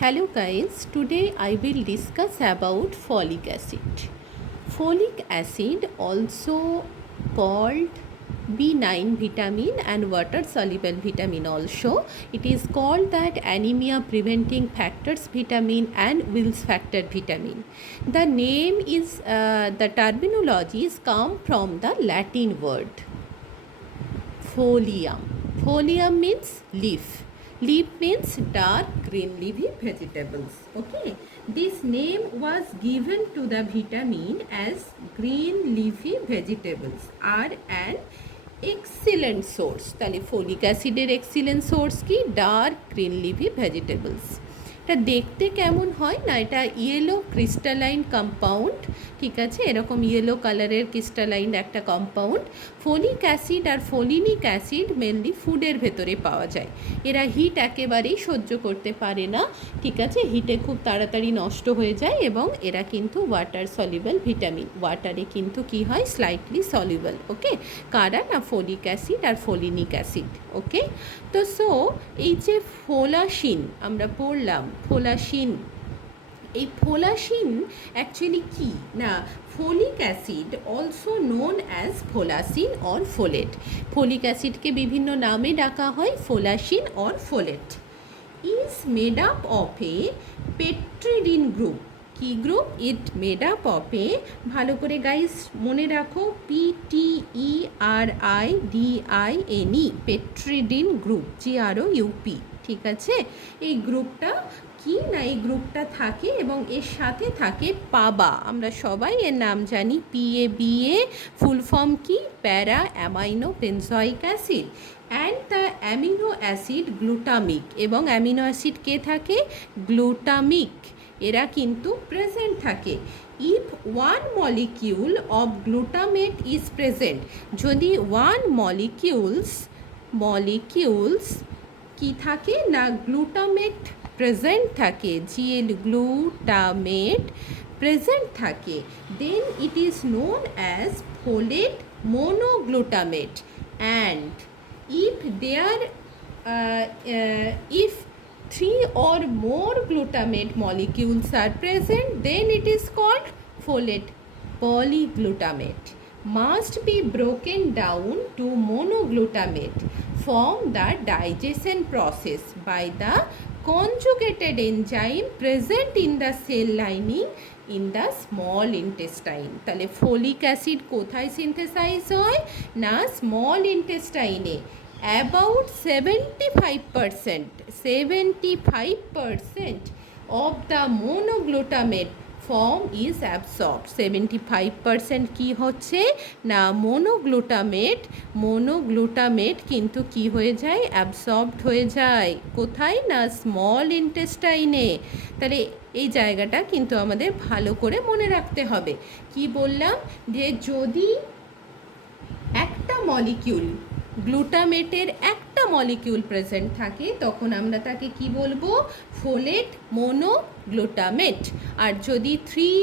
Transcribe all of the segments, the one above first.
Hello guys, today I will discuss about folic acid. Folic acid, also called B9 vitamin and water soluble vitamin also. It is called that anemia preventing factors vitamin and Wills factor vitamin. The name is, the terminologies come from the Latin word folium. Folium means leaf. Leaf means dark green leafy vegetables. Okay. This name was given to the vitamin as green leafy vegetables are an excellent source. তাহলে folic অ্যাসিডের excellent source কি? Dark green leafy vegetables. এটা দেখতে কেমন হয় না, এটা yellow crystalline compound, ঠিক আছে, এরকম ইয়েলো কালারের ক্রিস্টালাইন একটা কম্পাউন্ড। ফলিক অ্যাসিড আর ফলিনিক অ্যাসিড মেনলি ফুডের ভেতরে পাওয়া যায়। এরা হিট একেবারেই সহ্য করতে পারে না, ঠিক আছে, হিটে খুব তাড়াতাড়ি নষ্ট হয়ে যায় এবং এরা কিন্তু ওয়াটার সলিউবল ভিটামিন, ওয়াটারে কিন্তু কি হয়, স্লাইটলি সলিউবল। ওকে, কারা না, ফলিক অ্যাসিড আর ফলিনিক অ্যাসিড। ওকে, তো এই যে ফোলাসিন আমরা পড়লাম, ফোলাসিন, এই ফোলাসিন অ্যাকচুয়ালি কি না, folic acid also known as folacin or folate. Folic অ্যাসিডকে বিভিন্ন নামে ডাকা হয়, folacin or folate. Is made up of a pteridine group. কি গ্রুপ? It made up of a, ভালো করে গাইস মনে রাখো, PTERIDINE, পেট্রিডিন গ্রুপ, GROUP, ঠিক আছে। এই গ্রুপটা কি না, এই গ্রুপটা থাকে এবং এর সাথে থাকে পাবা, আমরা সবাই এর নাম জানি, PABA, ফুল ফর্ম কি? Para amino benzoic acid and the amino acid glutamic, এবং অ্যামিনো অ্যাসিড কে থাকে? গ্লুটামিক, এরা কিন্তু প্রেজেন্ট থাকে। If one molecule of glutamate is present, যদি ওয়ান মলিকিউলস কি থাকে না, গ্লুটামেট প্রেজেন্ট থাকে, গ্লুটামেট প্রেজেন্ট থাকে, then it is known as folate monoglutamate, and if three or more glutamate molecules are present, then it is called folate polyglutamate. Must be broken down to monoglutamate from the digestion process by the conjugated enzyme present in the cell lining in the small intestine. তাহলে folic acid কোথায় synthesize হয় না, small ইন্টেস্টাইনে। About 75% of the monoglutamate form is absorbed. 75% কি হচ্ছে না, মোনোগ্লুটামেট কিন্তু কি হয়ে যায়, অ্যাবসর্বড হয়ে যায়, কোথায় না, স্মল ইন্টেস্টাইনে। তাহলে এই জায়গাটা কিন্তু আমাদের ভালো করে মনে রাখতে হবে। কি বললাম, যে যদি একটা মলিকিউল, গ্লুটামেটের একটা মলিকিউল প্রেজেন্ট থাকে, তখন আমরা তাকে কি বলবো, ফোলেট monoglutamate। আর যদি 3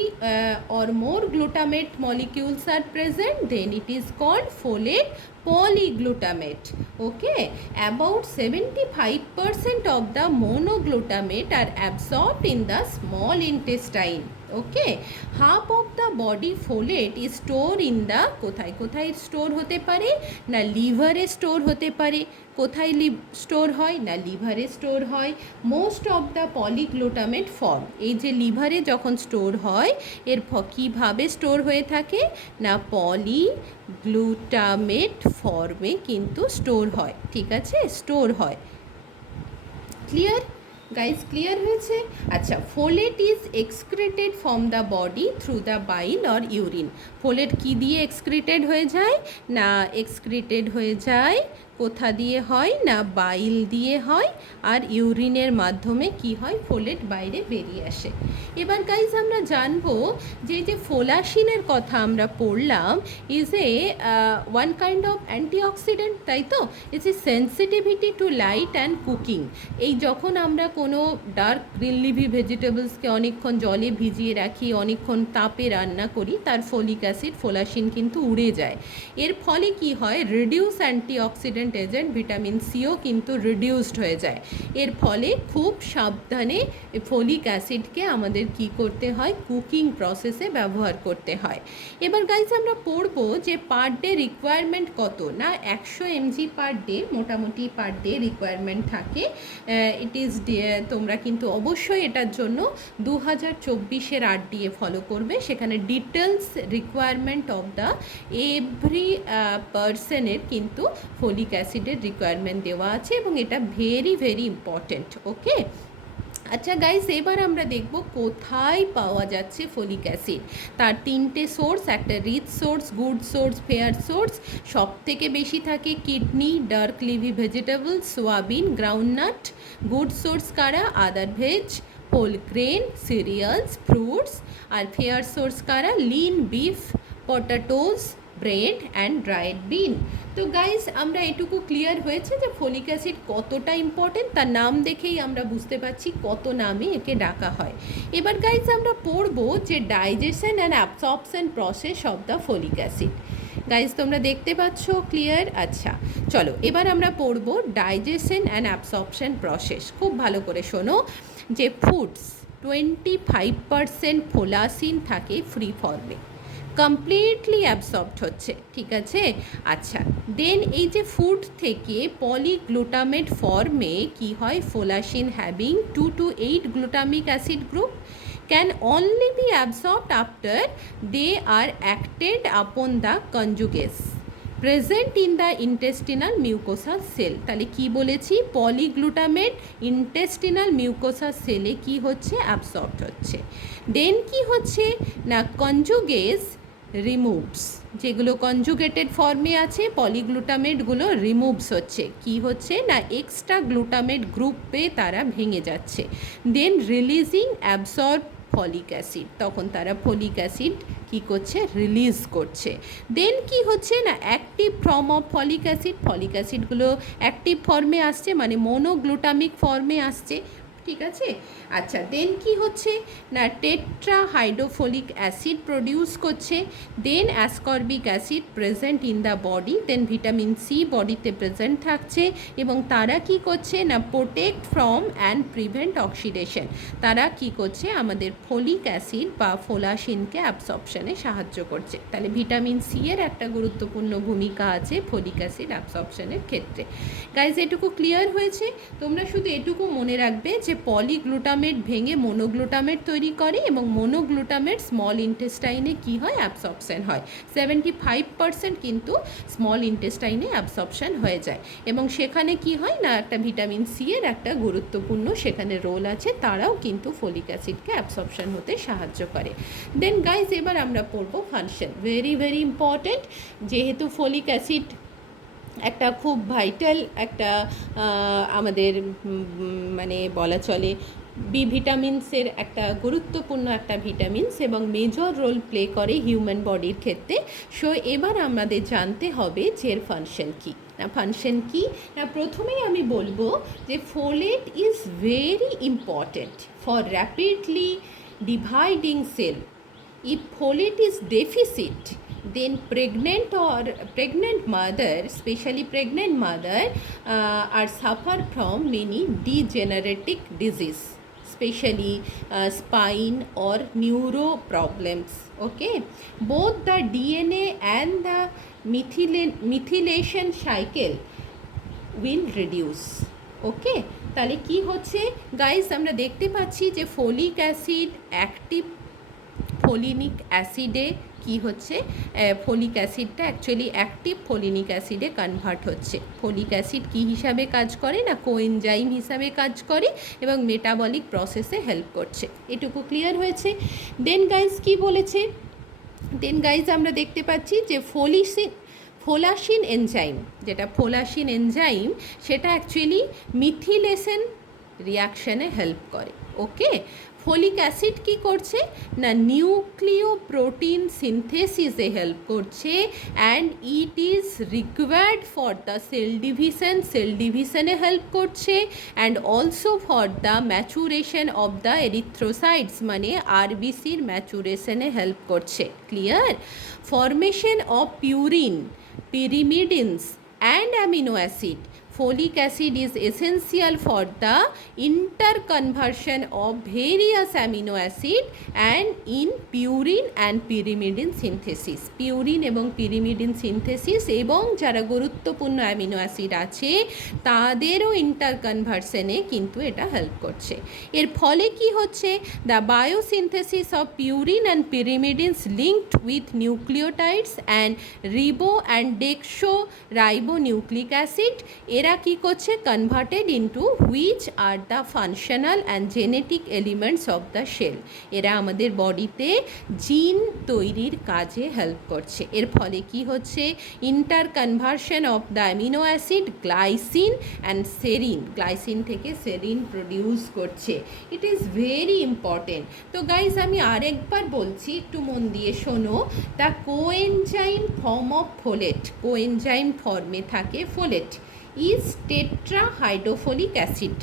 or more glutamate molecules are present, then it is called folate polyglutamate. Okay, about 75% of the monoglutamate are absorbed in the small intestine. Okay, half of the body folate is store in the, কোথায় কোথায় store হতে পারে না, লিভারে store হতে পারে। কোথায় store হয় না, লিভারে স্টোর হয়। Most of the polyglutamate form, এই যে লিভারে যখন স্টোর হয়, এর কীভাবে স্টোর হয়ে থাকে না, পলিগ্লুটামেট ফর্মে কিন্তু স্টোর হয়, ঠিক আছে, স্টোর হয়। ক্লিয়ার গাইজ, ক্লিয়ার হয়েছে? আচ্ছা, folate is excreted from the body through the bile or urine. Folate কি দিয়ে এক্সক্রিটেড হয়ে যায় না, এক্সক্রিটেড হয়ে যায় কোথা দিয়ে হয় না, বাইল দিয়ে হয়, আর ইউরিনের মাধ্যমে কি হয়, ফোলেট বাইরে বেরিয়ে আসে। এবার গাইজ আমরা জানবো যে ফোলাসিনের কথা আমরা পড়লাম, is a one kind of antioxidant, তাই তো? It's a sensitivity to light and cooking. এই যখন আমরা কোনো ডার্ক গ্রিন লিভি ভেজিটেবলসকে অনেকক্ষণ জলে ভিজিয়ে রাখি, অনেকক্ষণ তাপে রান্না করি, তার ফলিক অ্যাসিড ফোলাসিন কিন্তু উড়ে যায়। এর ফলে কি হয়, রিডিউস অ্যান্টিঅক্সিডেন্ট এজেন্ট ভিটামিন সিও কিন্তু রিডিউসড হয়ে যায়। এর ফলে খুব সাবধানে ফলিক অ্যাসিডকে আমাদের কি করতে হয়, কুকিং প্রসেসে ব্যবহার করতে হয়। এবার গাইজ আমরা পড়বো যে পার ডে রিকোয়ারমেন্ট কত না, 100 mg পার ডে মোটামুটি পার ডে রিকোয়ারমেন্ট থাকে। ইট ইজ তোমরা কিন্তু অবশ্যই এটার জন্য 2024-এর RDA ফলো করবে, সেখানে details requirement of the every পারসনের কিন্তু ফলিক অ্যাসিডের রিকোয়ারমেন্ট দেওয়া আছে এবং এটা ভেরি ভেরি ইম্পর্ট্যান্ট। ওকে, আচ্ছা গাইস, এবার আমরা দেখব কোথায় পাওয়া যাচ্ছে ফলিক অ্যাসিড। তার 3টে সোর্স, একটা rich source, good source, fair source. সব থেকে বেশি থাকে kidney, dark leafy vegetable, soybean, groundnut. Good source কারা, other veg, whole grain, cereals, fruits. আর ফেয়ার সোর্স কারা, lean beef, potatoes, bread and dried bean. তো গাইস, আমরা এটুকু ক্লিয়ার হয়েছে যে ফলিক অ্যাসিড কতটা ইম্পর্টেন্ট, তার নাম দেখেই আমরা বুঝতে পারছি কত নামে একে ডাকা হয়। এবার গাইস আমরা পড়বো যে digestion and absorption process of the folic acid. Guys তোমরা দেখতে পাচ্ছ ক্লিয়ার? আচ্ছা চলো এবার আমরা পড়বো ডাইজেশন অ্যান্ড অ্যাবসর্পশন প্রসেস। খুব ভালো করে শোনো যে ফুডস 25% ফোলাসিন থাকে ফ্রি ফর্মে, কমপ্লিটলি অ্যাবসর্বড হচ্ছে, ঠিক আছে? আচ্ছা দেন এই যে ফুড থেকে পলিগ্লুটামেট ফর্মে কি হয়, folacin having 2 to 8 glutamic acid group can only be absorbed after they are acted upon the conjugates present in the intestinal mucosa cell। তাহলে কি বলেছি, পলিগ্লুটামেট ইন্টেস্টিনাল মিউকোসা সেলে কি হচ্ছে, অ্যাবসর্বড হচ্ছে। দেন কি হচ্ছে না, কনজুগেস রিমুভস, যেগুলো কনজুগেটেড ফর্মে আছে পলিগ্লুটামেটগুলো রিমুভস হচ্ছে, কি হচ্ছে না, এক্সট্রা গ্লুটামেট গ্রুপে তারা ভেঙে যাচ্ছে। দেন রিলিজিং অ্যাবসর্ব ফলিক অ্যাসিড, তখন তারা ফলিক অ্যাসিড কি করছে, রিলিজ করছে। দেন কি হচ্ছে না, active form of folic acid, folic অ্যাসিডগুলো অ্যাক্টিভ ফর্মে আসছে মানে মোনোগ্লুটামিক ফর্মে আসছে, ঠিক আছে? আচ্ছা দেন কি হচ্ছে না, টেট্রা হাইড্রোফোলিক অ্যাসিড প্রডিউস করছে। Then ascorbic acid present in the body, then vitamin C বডিতে প্রেজেন্ট থাকছে এবং তারা কি করছে না, protect from and prevent oxidation, তারা কি করছে, আমাদের ফলিক অ্যাসিড বা ফোলাসিনকে অ্যাবসর্পশনে সাহায্য করছে। তাহলে ভিটামিন সি এর একটা গুরুত্বপূর্ণ ভূমিকা আছে ফলিক অ্যাসিড অ্যাবসর্পশনের ক্ষেত্রে। গাইজ এটুকু ক্লিয়ার হয়েছে? তোমরা শুধু এটুকু মনে রাখবে যে পলিগ্লুটামেট ভেঙে মোনোগ্লুটামেট তৈরি করে এবং মোনোগ্লুটামেট স্মল ইন্টেস্টাইনে কি হয়, অ্যাবসর্পশন হয়। 75% কিন্তু স্মল ইন্টেস্টাইনে অ্যাবসর্পশন হয়ে যায় এবং সেখানে কি হয় না, একটা ভিটামিন সি এর একটা গুরুত্বপূর্ণ সেখানে রোল আছে, তারাও কিন্তু ফলিক অ্যাসিডকে অ্যাবসর্পশন হতে সাহায্য করে। দেন গাইজ এবার আমরা পড়বো ফাংশন, ভেরি ভেরি ইম্পর্ট্যান্ট, যেহেতু ফলিক অ্যাসিড একটা খুব ভাইটাল একটা আমাদের মানে বলা চলে বি ভিটামিনসের একটা গুরুত্বপূর্ণ একটা ভিটামিনস এবং মেজর রোল প্লে করে হিউম্যান বডির ক্ষেত্রে। সো এবার আমাদের জানতে হবে যে এর ফাংশন কী। না ফাংশন কী না, প্রথমেই আমি বলবো যে folate is very important for rapidly dividing cell. If folate is deficient, then pregnant mother, especially pregnant mother, are suffer from many degenerative disease, especially spine or neuro problems. Okay, both the DNA and the methylation cycle will reduce. ওকে, তাহলে কি হচ্ছে guys, আমরা দেখতে পাচ্ছি যে folic acid active ফোলিনিক অ্যাসিডে কি হচ্ছে, folic অ্যাসিডটা actually active ফোলিনিক অ্যাসিডে convert হচ্ছে। ফলিক অ্যাসিড কী হিসাবে কাজ করে না, কোএনজাইম হিসাবে কাজ করে এবং মেটাবলিক প্রসেসে হেল্প করছে। এটুকু ক্লিয়ার হয়েছে? দেন গাইজ কি বলেছে, দেন গাইজ আমরা দেখতে পাচ্ছি যে ফোলাসিন এনজাইম, যেটা ফোলাসিন এনজাইম সেটা অ্যাকচুয়ালি মিথিলেশন রিয়াকশানে হেল্প করে। ওকে, ফলিক অ্যাসিড কি করছে না নিউক্লিও প্রোটিন সিনথেসিসে হেল্প করছে and it is required for the cell ডিভিশনে হেল্প করছে and also for the maturation of the erythrocytes মানে আরবিসির ম্যাচুরেশনে হেল্প করছে clear formation of purine pyrimidines and amino acid. Folic acid is essential for the interconversion of various amino acid and in purine and pyrimidine synthesis. Purine এবং pyrimidine synthesis এবং যারা গুরুত্বপূর্ণ amino acid আছে তাদেরও ইন্টারকনভার্সনে কিন্তু এটা help করছে এর ফলে কি হচ্ছে the biosynthesis of purine and pyrimidines linked with nucleotides and ribo and dextro ribonucleic acid এরা কি করছে converted into which are the functional and genetic elements of the cell এরা আমাদের বডিতে জিন তৈরির কাজে হেল্প করছে এর ফলে কি হচ্ছে interconversion of the amino acid glycine and serine গ্লাইসিন থেকে সেরিন প্রডিউস করছে ইট ইজ ভেরি ইম্পর্টেন্ট তো গাইজ আমি আরেকবার বলছি একটু মন দিয়ে শোনো the coenzyme form of folate coenzyme ফর্মে থাকে ফোলেট ইজ টেট্রাহাইড্রোফোলিক অ্যাসিড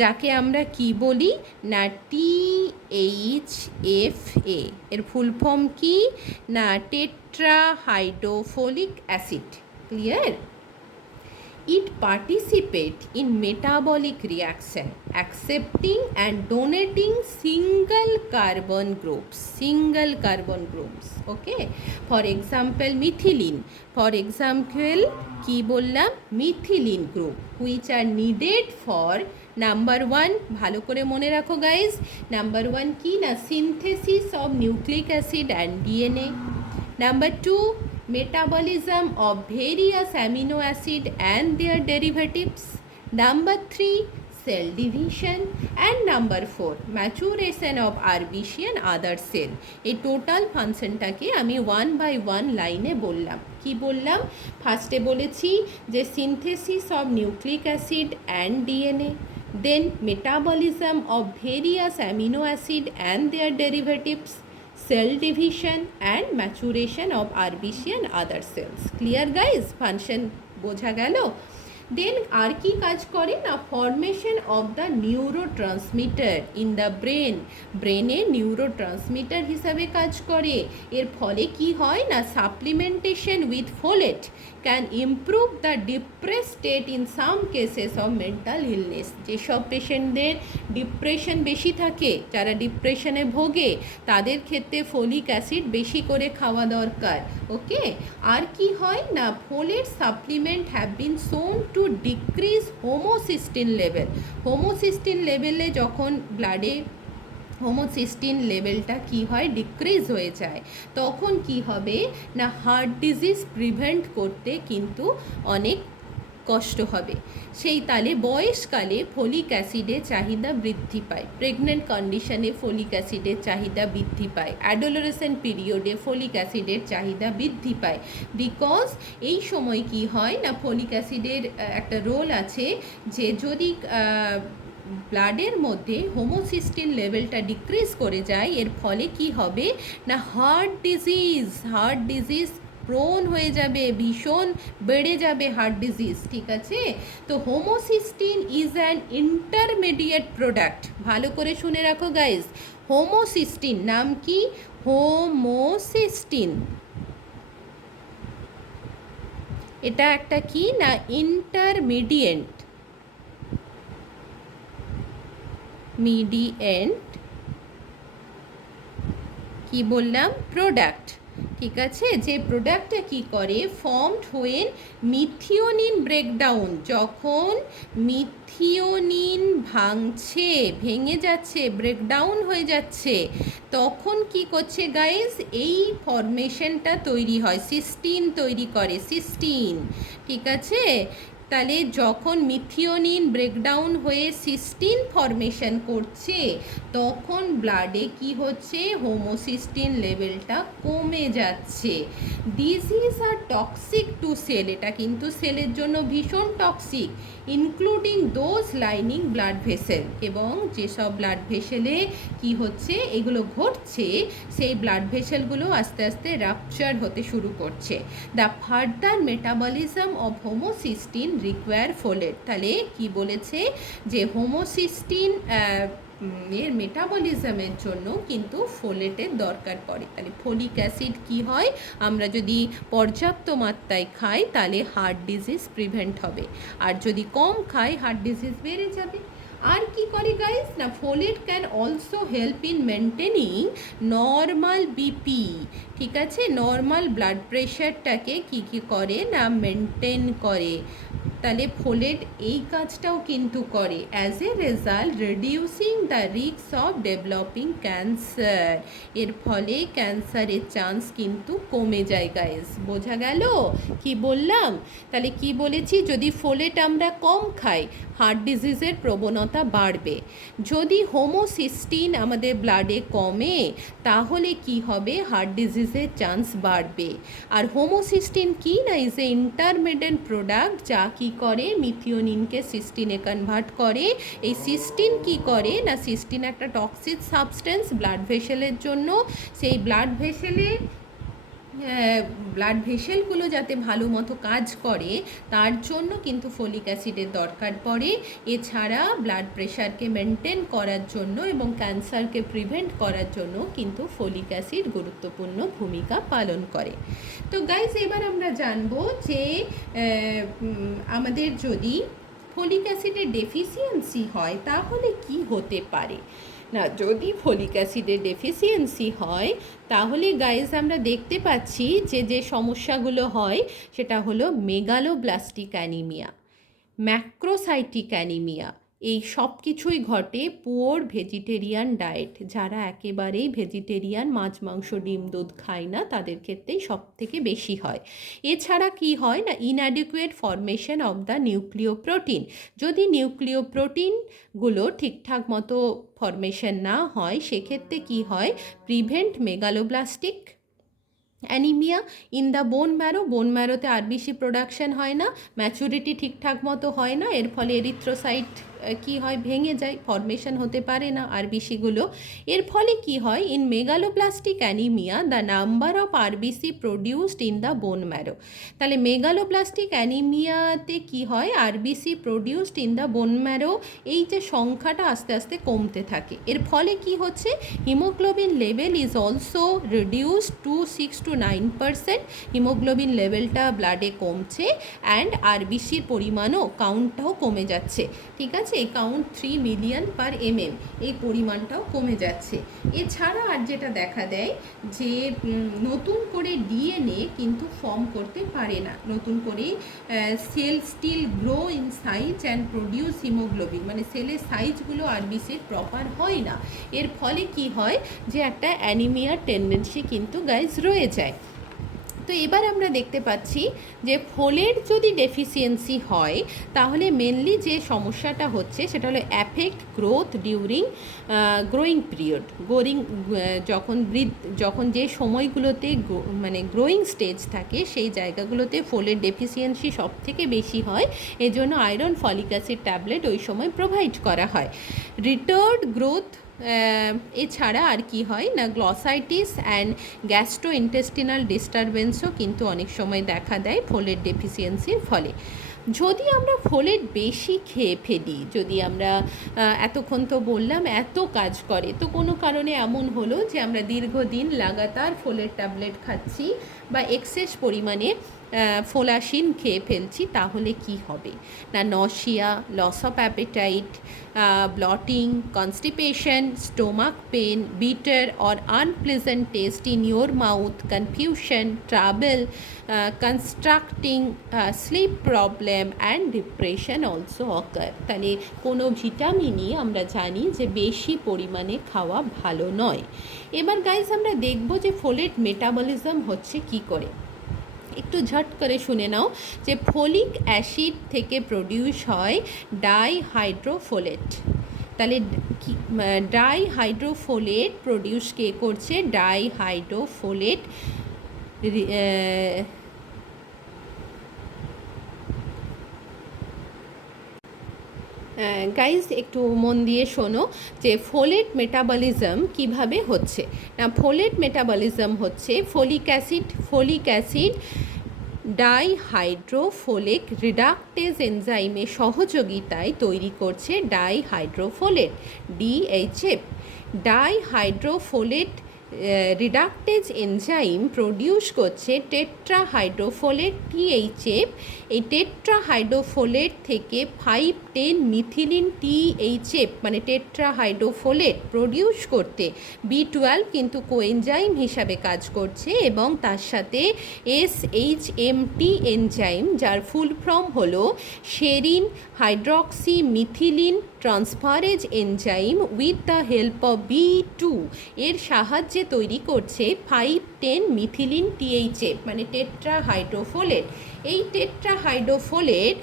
যাকে আমরা কি বলি না THFA এর ফুল ফর্ম কি না tetrahydrofolic acid clear it participate in metabolic reaction accepting and donating single carbon groups okay for example methylene for example কি বললাম methylene group which are needed for number 1 ভালো করে মনে রাখো গাইজ নাম্বার 1 কি না synthesis of nucleic acid and DNA number 2 metabolism of various amino acid and their derivatives number 3 cell division and number 4 maturation of RBC and other cell এই total ফাংশনটাকে আমি 1 by 1 লাইনে বললাম কি বললাম ফার্স্টে বলেছি যে synthesis of nucleic acid and DNA then metabolism of various amino acid and their derivatives cell division and maturation of RBC and other cells clear guys function বোঝা গেল দেন আর কি কাজ করে না formation of the neurotransmitter in the ব্রেনে neurotransmitter হিসাবে কাজ করে এর ফলে কি হয় না supplementation with folate can improve the depress state in some cases of mental illness যেসব পেশেন্টদের ডিপ্রেশন বেশি থাকে যারা ডিপ্রেশনে ভোগে তাদের ক্ষেত্রে ফোলিক অ্যাসিড বেশি করে খাওয়া দরকার ওকে আর কি হয় না folate supplement have been shown to decrease homocysteine লেভেলে যখন ব্লাডে হোমোসিস্টিন লেভেলটা কি হয় ডিক্রিজ হয়ে যায় তখন কি হবে না হার্ট ডিজিজ প্রিভেন্ট করতে কিন্তু অনেক কষ্ট হবে সেই তালে বয়সকালে ফোলিক অ্যাসিডের চাহিদা বৃদ্ধি পায় প্রেগনেন্ট কন্ডিশনে ফোলিক অ্যাসিডের চাহিদা বৃদ্ধি পায় অ্যাডোলেসেন্ট পিরিয়ডে ফোলিক অ্যাসিডের চাহিদা বৃদ্ধি পায় বিকজ এই সময় কি হয় না ফোলিক অ্যাসিডের একটা রোল আছে যে যদি ব্লাডের মধ্যে হোমোসিস্টিন লেভেলটা ডিক্রিজ করে যায় এর ফলে কি হবে না হার্ট ডিজিজ প্রোন হয়ে যাবে ভীষণ বেড়ে যাবে হার্ট ডিজিজ ঠিক আছে তো homocysteine is an intermediate product ভালো করে শুনে রাখো গাইজ হোমোসিস্টিন নাম কি হোমোসিস্টিন এটা একটা কি না ইন্টারমিডিয়েট কি বললাম প্রোডাক্ট ঠিক আছে যে প্রোডাক্টটা কি করে ফর্মড হোয়েন মিথিওনিন ব্রেকডাউন যখন মিথিওনিন ভেঙে যাচ্ছে ব্রেকডাউন হয়ে যাচ্ছে তখন কি করছে গাইজ এই ফরমেশনটা তৈরি হয় সিস্টিন তৈরি করে সিস্টিন ঠিক আছে তাহলে যখন মিথিওনিন ব্রেকডাউন হয়ে সিস্টিন ফরমেশন করছে তখন ব্লাডে কি হচ্ছে, হোমোসিস্টিন লেভেলটা কমে যাচ্ছে। দিস ইজ আর টক্সিক টু সেল, এটা কিন্তু সেলের জন্য ভীষণ toxic, including those lining blood vessel, এবং যেসব ব্লাড ভেসেলে কি হচ্ছে এগুলো ঘটছে সেই ব্লাড ভেসেলগুলো আস্তে আস্তে রাপচার হতে শুরু করছে। The further metabolism of homocysteine require folate. তাহলে কি বলেছে যে হোমোসিস্টিন এর মেটাবলিজমের জন্য কিন্তু ফোলেটের দরকার পড়ে। তাহলে ফোলিক অ্যাসিড কি হয়, আমরা যদি পর্যাপ্ত মাত্রায় খাই তাহলে হার্ট ডিজিজ প্রিভেন্ট হবে, আর যদি কম খাই হার্ট ডিজিজ বেড়ে যাবে। আর কি করে গাইস না, folate can also help in maintaining normal BP, ঠিক আছে, নর্মাল ব্লাড প্রেশারটাকে কি করে না মেনটেন করে। তাহলে ফোলেট এই কাজটাও কিন্তু করে, as a result reducing the risk of developing cancer, এর ফলে ক্যান্সারের চান্স কিন্তু কমে যায় গাইস। বোঝা গেল কি বললাম? তাহলে কি বলেছি, যদি ফোলেট আমরা কম খাই হার্ট ডিজিজের প্রবণতা বাড়বে। যদি হোমোসিস্টিন আমাদের ব্লাডে কমে তাহলে কি হবে, হার্ট ডিজিজের চান্স বাড়বে। আর হোমোসিস্টিন কি না, ইজ এ ইন্টারমিডিয়েট প্রোডাক্ট যা কি করে মিথিওনিনকে সিস্টিনে কনভার্ট করে। এই সিস্টিন কি করে না, সিস্টিন একটা টক্সিক সাবস্টেন্স ব্লাড ভেসেলের জন্য, সেই ব্লাড ভেসেলগুলো যাতে ভালো মতো কাজ করে তার জন্য কিন্তু ফোলিক অ্যাসিডের দরকার পড়ে। এছাড়া ব্লাড প্রেশারকে মেনটেন করার জন্য এবং ক্যান্সারকে প্রিভেন্ট করার জন্য কিন্তু ফোলিক অ্যাসিড গুরুত্বপূর্ণ ভূমিকা পালন করে। তো গাইস এবার আমরা জানবো যে আমাদের যদি ফোলিক অ্যাসিডের ডেফিসিয়েন্সি হয় তাহলে কি হতে পারে না। যদি ফোলিক অ্যাসিডের ডেফিসিয়েন্সি হয় তাহলে গাইজ আমরা দেখতে পাচ্ছি যে সমস্যাগুলো হয় সেটা হলো মেগালোব্লাস্টিক অ্যানিমিয়া, ম্যাক্রোসাইটিক অ্যানিমিয়া, এই সব কিছুই ঘটে পুওর ভেজিটেরিয়ান ডায়েট, যারা একেবারেই ভেজিটেরিয়ান, মাছ মাংস ডিম দুধ খায় না, তাদের ক্ষেত্রেই সব থেকে বেশি হয়। এছাড়া কি হয় না, inadequate formation of the নিউক্লিও protein, যদি নিউক্লিও প্রোটিনগুলো ঠিকঠাক মতো ফরমেশন না হয় সেক্ষেত্রে কি হয়, prevent megaloblastic anaemia in the bone marrow, বোন ম্যারোতে আরবিসি প্রোডাকশন হয় না, ম্যাচুরিটি ঠিকঠাক মতো হয় না, এর ফলে এরিথ্রোসাইট কি হয়, ভেঙে যায়, ফরমেশন হতে পারে না আরবিসিগুলো। এর ফলে কি হয়, in megaloblastic anaemia the number of RBC produced in the bone marrow. তাহলে মেগালোব্লাস্টিক অ্যানিমিয়াতে কি হয়, RBC produced in the bone marrow, এই যে সংখ্যাটা আস্তে আস্তে কমতে থাকে। এর ফলে কি হচ্ছে, haemoglobin level is also reduced to 6 to 9%, haemoglobin লেভেলটা ব্লাডে কমছে, অ্যান্ড আরবিসির পরিমাণও কাউন্টটাও কমে যাচ্ছে, ঠিক আছে, এই কাউন্ট 3 মিলিয়ন পার mm, এই পরিমাণটাও কমে যাচ্ছে। এছাড়া আর যেটা দেখা দেয় যে নতুন করে ডিএনএ কিন্তু ফর্ম করতে পারে না, নতুন করে sell still grow in size and produce haemoglobin, মানে সেলের সাইজগুলো আরবিসির প্রপার হয় না, এর ফলে কি হয় যে একটা অ্যানিমিয়ার টেন্ডেন্সি কিন্তু গাইজ রয়ে যায়। তো এবার আমরা দেখতে পাচ্ছি যে ফোলেট যদি ডেফিসিয়েন্সি হয় তাহলে মেনলি যে সমস্যাটা হচ্ছে সেটা হলো affect growth during growing period, যখন যে সময়গুলোতে মানে গ্রোয়িং স্টেজ থাকে সেই জায়গাগুলোতে ফোলেট ডেফিসিয়েন্সি সব থেকে বেশি হয়, এজন্য আয়রন ফলিক অ্যাসিড ট্যাবলেট ওই সময় প্রোভাইড করা হয়। রিটার্ড গ্রোথ এছাড়া আর কি হয় না, গ্লসাইটিস অ্যান্ড গ্যাস্ট্রো ইন্টেস্টিনাল ডিস্টারবেন্সও কিন্তু অনেক সময় দেখা দেয় ফোলেট ডেফিসিয়েন্সির ফলে। যদি আমরা ফোলেট বেশি খেয়ে ফেলি, যদি আমরা এতক্ষণ তো বললাম এত কাজ করে, তো কোনো কারণে এমন হলো যে আমরা দীর্ঘদিন লাগাতার ফোলেট ট্যাবলেট খাচ্ছি বা এক্সেস পরিমাণে ফোলাসিন খেয়ে ফেলছি, তাহলে কি হবে না, nausea, loss of appetite, bloating, constipation, stomach pain, bitter or unpleasant taste in your mouth, confusion, travel, constructing sleep problem and depression also occur. তাহলে কোনো ভিটামিনই আমরা জানি যে বেশি পরিমাণে খাওয়া ভালো নয়। এবার গাইজ আমরা দেখব যে ফোলেট মেটাবলিজম হচ্ছে কি করে। একটু ঝট করে শুনে নাও যে ফলিক অ্যাসিড থেকে প্রডিউস হয় ডাইহাইড্রোফোলেট। তাহলে ডাইহাইড্রোফোলেট প্রডিউস কে করছে? ডাইহাইড্রোফোলেট গাইজ একটু মন দিয়ে শোনো যে ফোলেট মেটাবলিজম কিভাবে হচ্ছে। না, ফোলেট মেটাবলিজম হচ্ছে ফলিক অ্যাসিড ডাইহাইড্রোফোলিক রিডাকটেজ এনজাইমের সহযোগিতায় তৈরি করছে ডাইহাইড্রোফোলেট ডিএইচএফ। ডাইহাইড্রোফোলেট রিডাকটেজ এনজাইম প্রডিউস করছে টেট্রাহাইড্রোফোলেট টিএইচএফ। এই টেট্রাহাইড্রোফোলেট থেকে 5,10 মিথিলিন টিএইচএফ মানে টেট্রাহাইড্রোফোলেট প্রডিউস করতে B12 কিন্তু কোএনজাইম হিসাবে কাজ করছে, এবং তার সাথে SHMT এনজাইম, যার ফুল ফর্ম হলো serine hydroxy methylene transferase enzyme with the help of B2 এর সাহায্যে তৈরি করছে 5,10 মিথিলিন টিএইচএফ মানে টেট্রাহাইড্রোফোলেট। এই টেট্রাহাইড্রোফোলেট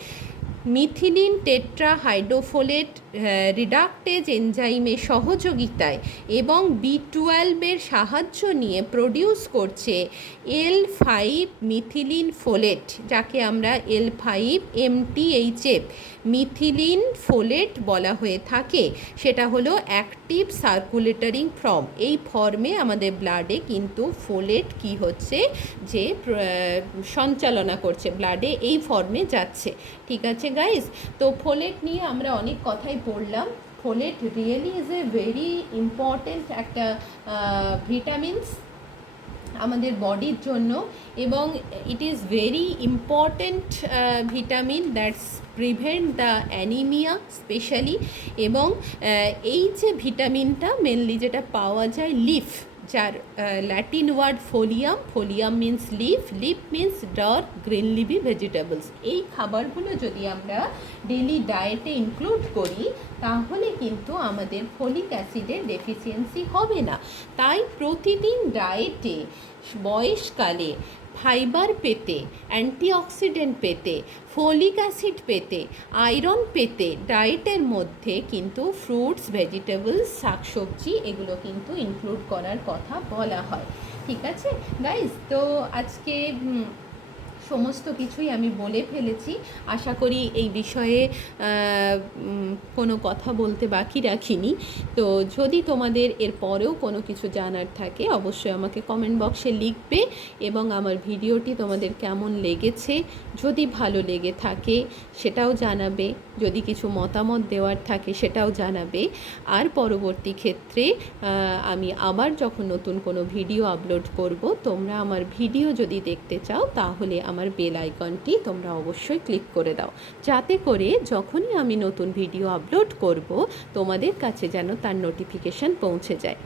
মিথিলিন টেট্রাহাইড্রোফোলেট রিডাকটেজ এনজাইমের সহযোগিতায় এবং B12 এর সাহায্য নিয়ে প্রডিউস করছে L5 মিথিলিন ফোলেট, যাকে আমরা L5 MTHF মিথিলিন ফোলেট বলা হয়ে থাকে। সেটা হলো অ্যাক্টিভ সার্কুলেটরিং ফর্ম। এই ফর্মে আমাদের ব্লাডে কিন্তু ফোলেট কি হচ্ছে যে সঞ্চালনা করছে, ব্লাডে এই ফর্মে যাচ্ছে। ঠিক আছে গাইজ, তো ফোলেট নিয়ে আমরা অনেক কথাই পড়লাম। Folate really is a very important একটা ভিটামিনস আমাদের বডির জন্য, এবং ইট is very important vitamin that's prevent the anaemia specially. এবং এই যে ভিটামিনটা মেনলি যেটা পাওয়া যায় লিফ, যার Latin word folium, folium means leaf, leaf means dark green leafy vegetables. এই খাবারগুলো যদি আমরা ডেলি ডায়েটে ইনক্লুড করি তাহলে কিন্তু আমাদের ফলিক অ্যাসিডের ডেফিসিয়েন্সি হবে না। তাই প্রতিদিন ডায়েটে বয়সকালে ফাইবার পেতে, অ্যান্টিঅক্সিডেন্ট পেতে, ফলিক অ্যাসিড পেতে, আয়রন পেতে ডায়েটের মধ্যে কিন্তু ফ্রুটস, ভেজিটেবলস, শাকসবজি এগুলো কিন্তু ইনক্লুড করার কথা বলা হয়। ঠিক আছে গাইজ, তো আজকে সমস্ত কিছুই আমি বলে ফেলেছি। আশা করি এই বিষয়ে কোনো কথা বলতে বাকি রাখিনি। তো যদি তোমাদের এর পরেও কোনো কিছু জানার থাকে অবশ্যই আমাকে কমেন্ট বক্সে লিখবে, এবং আমার ভিডিওটি তোমাদের কেমন লেগেছে যদি ভালো লেগে থাকে সেটাও জানাবে, যদি কিছু মতামত দেওয়ার থাকে সেটাও জানাবে। আর পরবর্তী ক্ষেত্রে আমি আবার যখন নতুন কোনো ভিডিও আপলোড করব, তোমরা আমার ভিডিও যদি দেখতে চাও তাহলে আমার বেল আইকনটি তোমরা অবশ্যই ক্লিক করে দাও, যাতে করে যখনই আমি নতুন ভিডিও আপলোড করব তোমাদের কাছে যেন তার নোটিফিকেশান পৌঁছে যায়।